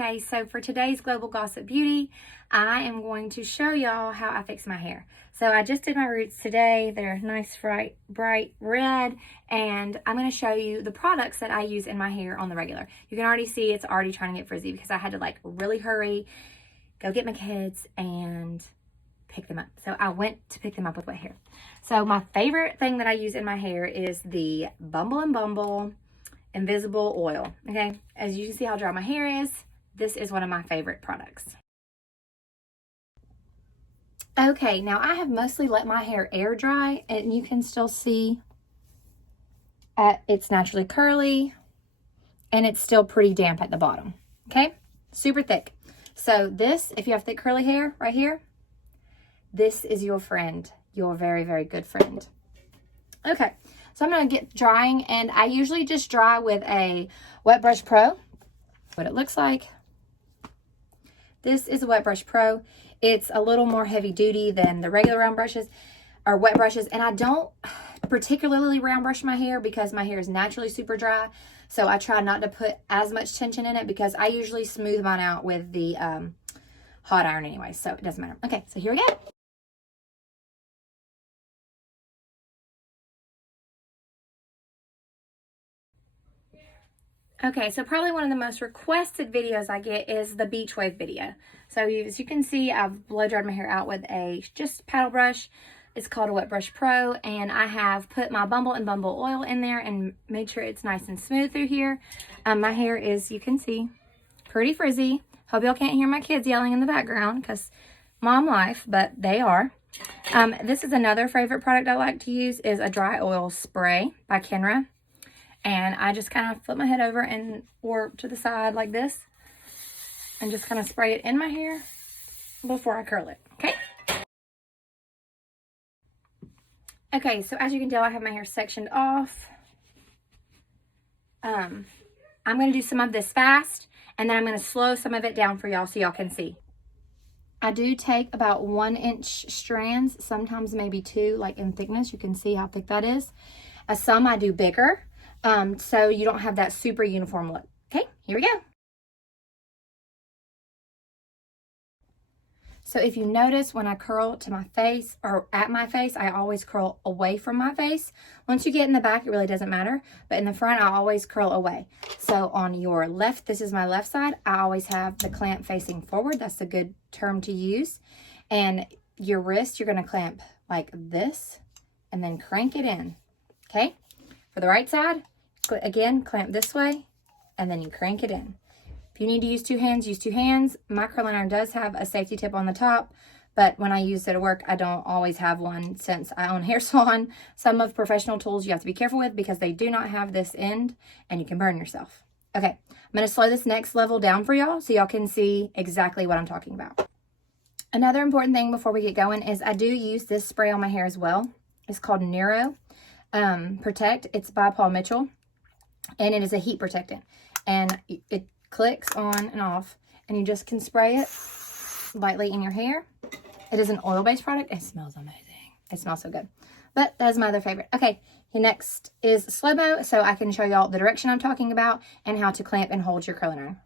Okay, so for today's Global Gossip Beauty, I am going to show y'all how I fix my hair. So I just did my roots today. They're nice, bright red, and I'm going to show you the products that I use in my hair on the regular. You can already see it's already trying to get frizzy because I had to like really hurry, go get my kids, and pick them up. So I went to pick them up with wet hair. So my favorite thing that I use in my hair is the Bumble and Bumble Invisible Oil. Okay, as you can see how dry my hair is, this is one of my favorite products. Okay, now I have mostly let my hair air dry, and you can still see it's naturally curly and it's still pretty damp at the bottom. Okay, super thick. So this, if you have thick curly hair right here, this is your friend, your very, very good friend. Okay, so I'm going to get drying, and I usually just dry with a Wet Brush Pro. What it looks like. This is a Wet Brush Pro. It's a little more heavy duty than the regular round brushes or wet brushes, and I don't particularly round brush my hair because my hair is naturally super dry, so I try not to put as much tension in it because I usually smooth mine out with the hot iron anyway, so it doesn't matter. Okay, so here we go. Okay, so probably one of the most requested videos I get is the beach wave video. So as you can see, I've blow dried my hair out with a just paddle brush. It's called a Wet Brush Pro, and I have put my Bumble and Bumble oil in there and made sure it's nice and smooth through here. My hair is, you can see, pretty frizzy. Hope y'all can't hear my kids yelling in the background because mom life, but they are. This is another favorite product I like to use is a dry oil spray by Kenra. And I just kind of flip my head over or to the side like this and just kind of spray it in my hair before I curl it, okay? Okay, so as you can tell, I have my hair sectioned off. I'm going to do some of this fast, and then I'm going to slow some of it down for y'all so y'all can see. I do take about 1-inch strands, sometimes maybe 2, like in thickness. You can see how thick that is. Some I do bigger. So you don't have that super uniform look. Okay, here we go. So if you notice when I curl to my face or at my face, I always curl away from my face. Once you get in the back, it really doesn't matter. But in the front, I always curl away. So on your left, this is my left side, I always have the clamp facing forward. That's a good term to use. And your wrist, you're going to clamp like this and then crank it in. Okay? For the right side, again, clamp this way, and then you crank it in. If you need to use 2 hands, use 2 hands. My curling iron does have a safety tip on the top, but when I use it at work, I don't always have one since I own a hair salon. Some of professional tools you have to be careful with because they do not have this end, and you can burn yourself. Okay, I'm going to slow this next level down for y'all so y'all can see exactly what I'm talking about. Another important thing before we get going is I do use this spray on my hair as well. It's called Neuro Protect. It's by Paul Mitchell, and it is a heat protectant, and it clicks on and off, and you just can spray it lightly in your hair. It is an oil-based product. It smells amazing. It smells so good, but that's my other favorite. Okay, next is slow-mo, so I can show y'all the direction I'm talking about and how to clamp and hold your curling iron.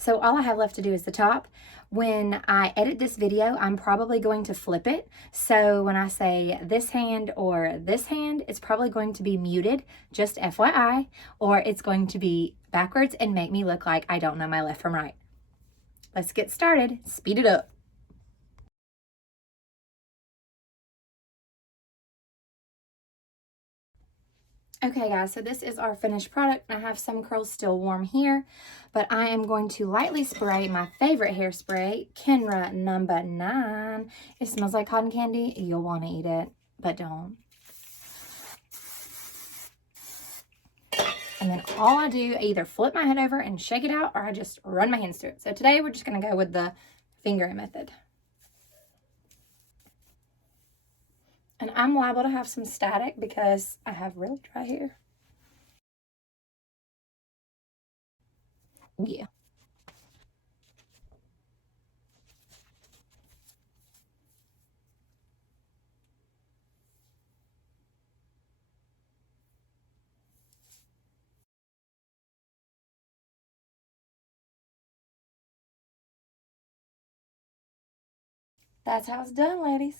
So all I have left to do is the top. When I edit this video, I'm probably going to flip it. So when I say this hand or this hand, it's probably going to be muted, just FYI, or it's going to be backwards and make me look like I don't know my left from right. Let's get started. Speed it up. Okay guys, so this is our finished product. I have some curls still warm here, but I am going to lightly spray my favorite hairspray, Kenra number 9. It smells like cotton candy. You'll want to eat it, but don't. And then all I do, I either flip my head over and shake it out, or I just run my hands through it. So today we're just going to go with the fingering method. And I'm liable to have some static because I have really dry hair. Yeah. That's how it's done, ladies.